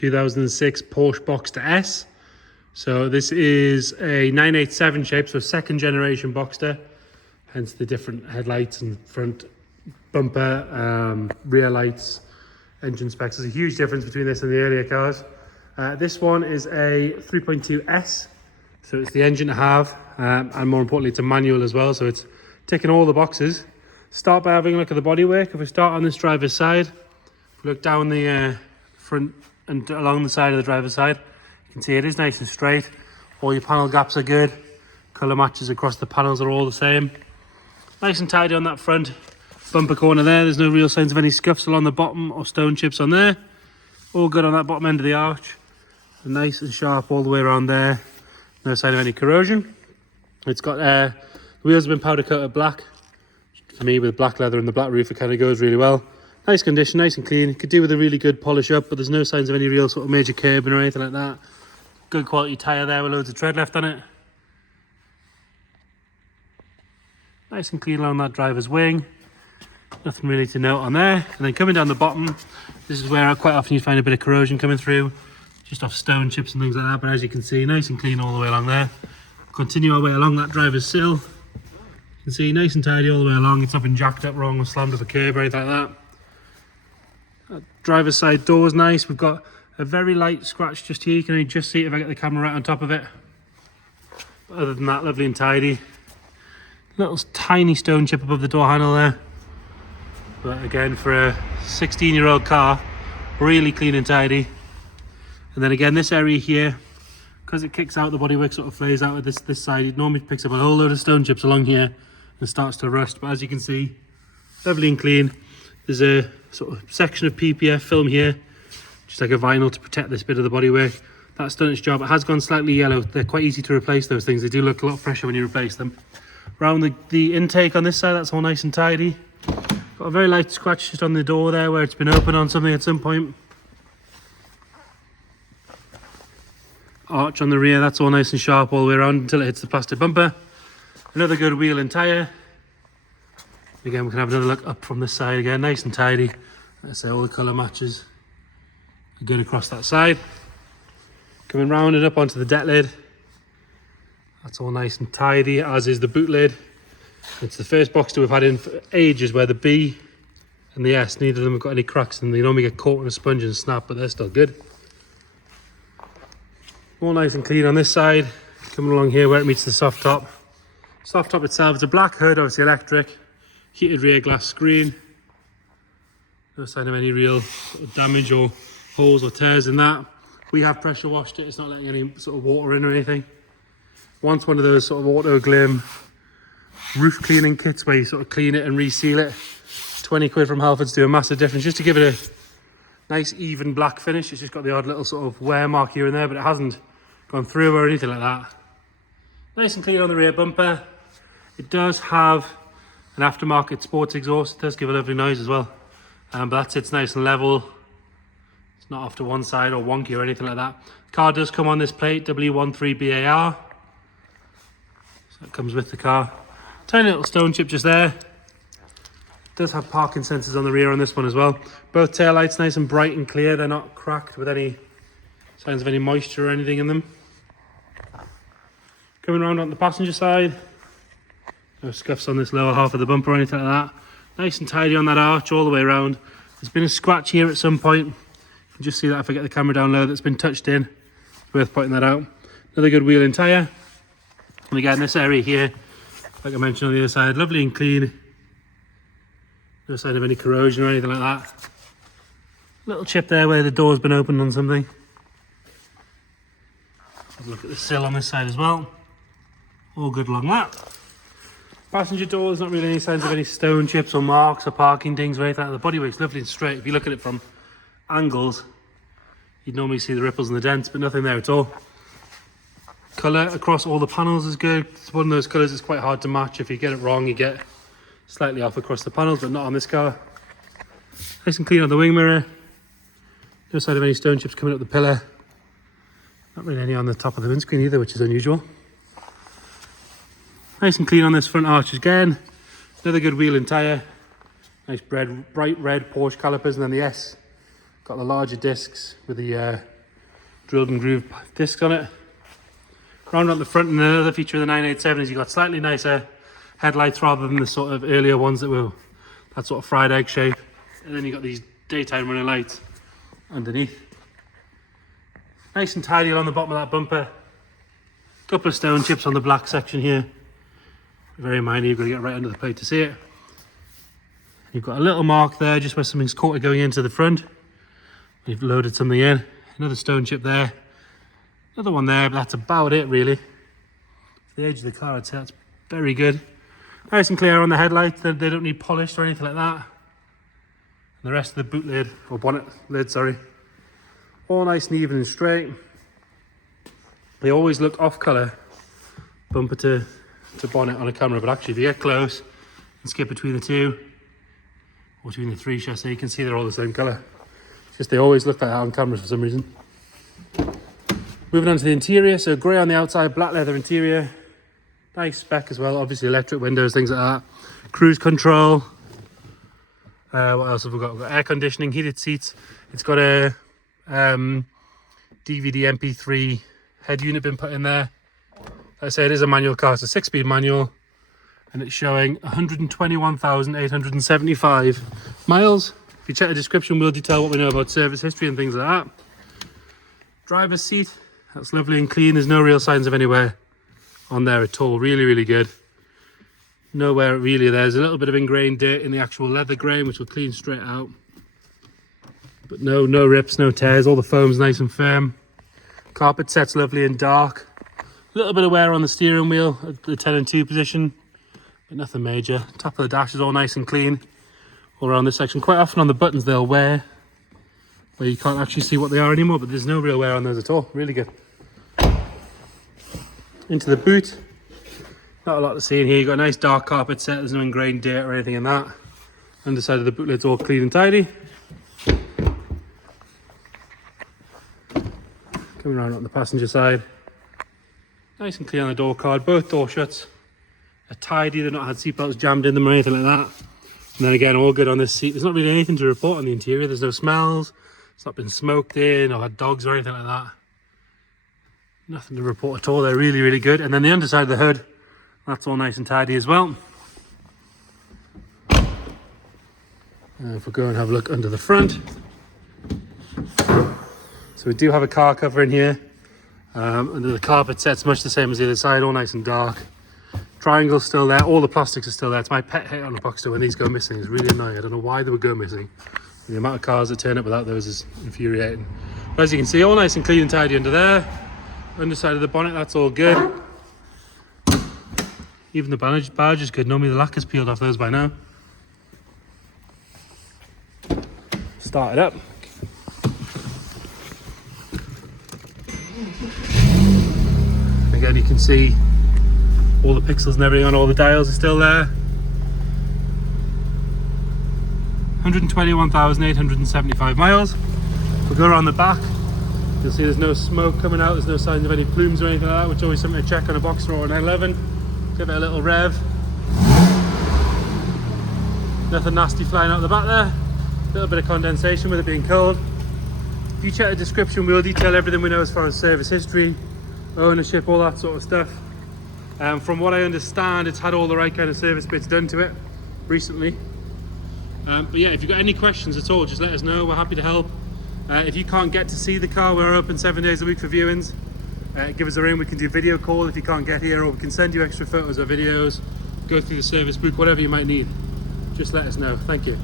2006 Porsche Boxster S. So this is a 987 shape, so second generation Boxster, hence the different headlights and front bumper, rear lights, engine specs. There's a huge difference between this and the earlier cars. This one is a 3.2 S, so it's the engine to have, and more importantly it's a manual as well, so it's ticking all the boxes. Start by having a look at the bodywork. If we start on this driver's side, if we look down the front and along the side of the driver's side, you can see it is nice and straight. All your panel gaps are good. Colour matches across the panels are all the same. Nice and tidy on that front bumper corner there. There's no real signs of any scuffs along the bottom or stone chips on there. All good on that bottom end of the arch. And nice and sharp all the way around there. No sign of any corrosion. It's got the wheels have been powder coated black. For me, with black leather and the black roof, it kind of goes really well. Nice condition, nice and clean. Could do with a really good polish up, but there's no signs of any real sort of major curbing or anything like that. Good quality tyre there with loads of tread left on it. Nice and clean along that driver's wing. Nothing really to note on there. And then coming down the bottom, this is where quite often you find a bit of corrosion coming through, just off stone chips and things like that. But as you can see, nice and clean all the way along there. Continue our way along that driver's sill. You can see nice and tidy all the way along. It's not been jacked up wrong or slammed up a curb or anything like that. Driver's side door is nice. We've got a very light scratch just here. You can only just see it if I get the camera right on top of it. But other than that, lovely and tidy. Little tiny stone chip above the door handle there. But again, for a 16-year-old car, really clean and tidy. And then again, this area here, because it kicks out, the bodywork sort of flays out at this side. It normally picks up a whole load of stone chips along here and starts to rust. But as you can see, lovely and clean. There's a sort of section of PPF film here, just like a vinyl to protect this bit of the bodywork. That's done its job. It has gone slightly yellow. They're quite easy to replace, those things. They do look a lot fresher when you replace them. Around the intake on this side, that's all nice and tidy. Got a very light scratch just on the door there where it's been open on something at some point. Arch on the rear, that's all nice and sharp all the way around until it hits the plastic bumper. Another good wheel and tyre. Again, we can have another look up from this side again, nice and tidy. Let's say all the colour matches are good across that side. Coming round and up onto the deck lid. That's all nice and tidy, as is the boot lid. It's the first Boxster we've had in for ages where the B and the S, neither of them have got any cracks, and they normally get caught in a sponge and snap, but they're still good. All nice and clean on this side. Coming along here where it meets the soft top. Soft top itself is a black hood, obviously electric. Heated rear glass screen. No sign of any real sort of damage or holes or tears in that. We have pressure washed it. It's not letting any sort of water in or anything. Wants one of those sort of auto glim roof cleaning kits where you sort of clean it and reseal it. 20 quid from Halfords do a massive difference just to give it a nice even black finish. It's just got the odd little sort of wear mark here and there, but it hasn't gone through or anything like that. Nice and clean on the rear bumper. It does have an aftermarket sports exhaust. It does give a lovely noise as well, but that sits nice and level. It's not off to one side or wonky or anything like that. The car does come on this plate, W13BAR. So it comes with the car. Tiny little stone chip just there. It does have parking sensors on the rear on this one as well. Both tail lights nice and bright and clear. They're not cracked with any signs of any moisture or anything in them. Coming around on the passenger side. No scuffs on this lower half of the bumper or anything like that. Nice and tidy on that arch all the way around. There's been a scratch here at some point. You can just see that if I get the camera down low, that's been touched in. It's worth pointing that out. Another good wheel and tyre. And again, this area here, like I mentioned on the other side, lovely and clean. No sign of any corrosion or anything like that. Little chip there where the door's been opened on something. Have a look at the sill on this side as well. All good along that. Passenger door, there's not really any signs of any stone chips or marks or parking dings or anything like that. The bodywork's lovely and straight. If you look at it from angles, you'd normally see the ripples and the dents, but nothing there at all. Colour across all the panels is good. It's one of those colours that's quite hard to match. If you get it wrong, you get slightly off across the panels, but not on this car. Nice and clean on the wing mirror. No sign of any stone chips coming up the pillar. Not really any on the top of the windscreen either, which is unusual. Nice and clean on this front arch again. Another good wheel and tyre. Nice bright red Porsche calipers, and then the S Got the larger discs with the drilled and grooved discs on it. Round on the front, and another feature of the 987 is you've got slightly nicer headlights rather than the sort of earlier ones that were that sort of fried egg shape. And then you've got these daytime running lights underneath. Nice and tidy along the bottom of that bumper. Couple of stone chips on the black section here. Very minor, you've got to get right under the plate to see it. You've got a little mark there just where something's caught going into the front. You've loaded something in. Another stone chip there. Another one there, but that's about it really. For the age of the car, I'd say that's very good. Nice and clear on the headlights. They don't need polished or anything like that. And the rest of the boot lid, or bonnet lid, sorry. All nice and even and straight. They always look off colour, bumper to bonnet on a camera, but actually if you get close and skip between the two, or between the three, should I say, you can see they're all the same colour. It's just they always look like that on camera for some reason. Moving on to the interior, so grey on the outside, black leather interior. Nice spec as well, obviously electric windows, things like that. Cruise control. What else have we got? We've got air conditioning, heated seats. It's got a DVD MP3 head unit been put in there. Like I say, it is a manual car, it's a 6-speed manual, and it's showing 121,875 miles. If you check the description, we'll detail what we know about service history and things like that. Driver's seat, that's lovely and clean. There's no real signs of anywhere on there at all. Really, really good. Nowhere really. There's a little bit of ingrained dirt in the actual leather grain, which will clean straight out. But no rips, no tears. All the foam's nice and firm. Carpet set's lovely and dark. A little bit of wear on the steering wheel at the 10 and 2 position, but nothing major. Top of the dash is all nice and clean all around this section. Quite often on the buttons they'll wear where you can't actually see what they are anymore, but there's no real wear on those at all. Really good. Into the boot. Not a lot to see in here. You've got a nice dark carpet set. There's no ingrained dirt or anything in that. Underside of the boot lid's all clean and tidy. Coming around on the passenger side. Nice and clean on the door card. Both door shuts are tidy. They've not had seatbelts jammed in them or anything like that. And then again, all good on this seat. There's not really anything to report on the interior. There's no smells. It's not been smoked in or had dogs or anything like that. Nothing to report at all. They're really, really good. And then the underside of the hood, that's all nice and tidy as well. And if we go and have a look under the front. So we do have a car cover in here. Under the carpet set's much the same as the other side, all nice and dark. Triangle's still there, all the plastics are still there. It's my pet hate on a Boxster when these go missing. It's really annoying. I don't know why they would go missing. The amount of cars that turn up without those is infuriating. But as you can see, all nice and clean and tidy under there. Underside of the bonnet, that's all good. Even the badge is good. Normally the lacquer's peeled off those by now. Start it up. Again, you can see all the pixels and everything on all the dials are still there. 121,875 miles. We'll go around the back. You'll see there's no smoke coming out. There's no signs of any plumes or anything like that, which is always something to check on a Boxster or a 911. Give it a little rev. Nothing nasty flying out the back there. A little bit of condensation with it being cold. If you check the description, we'll detail everything we know as far as service history, ownership, all that sort of stuff. From what I understand, it's had all the right kind of service bits done to it recently. But yeah, if you've got any questions at all, just let us know. We're happy to help. If you can't get to see the car, we're open 7 days a week for viewings. Give us a ring. We can do video call if you can't get here, or we can send you extra photos or videos, go through the service book, whatever you might need. Just let us know. Thank you.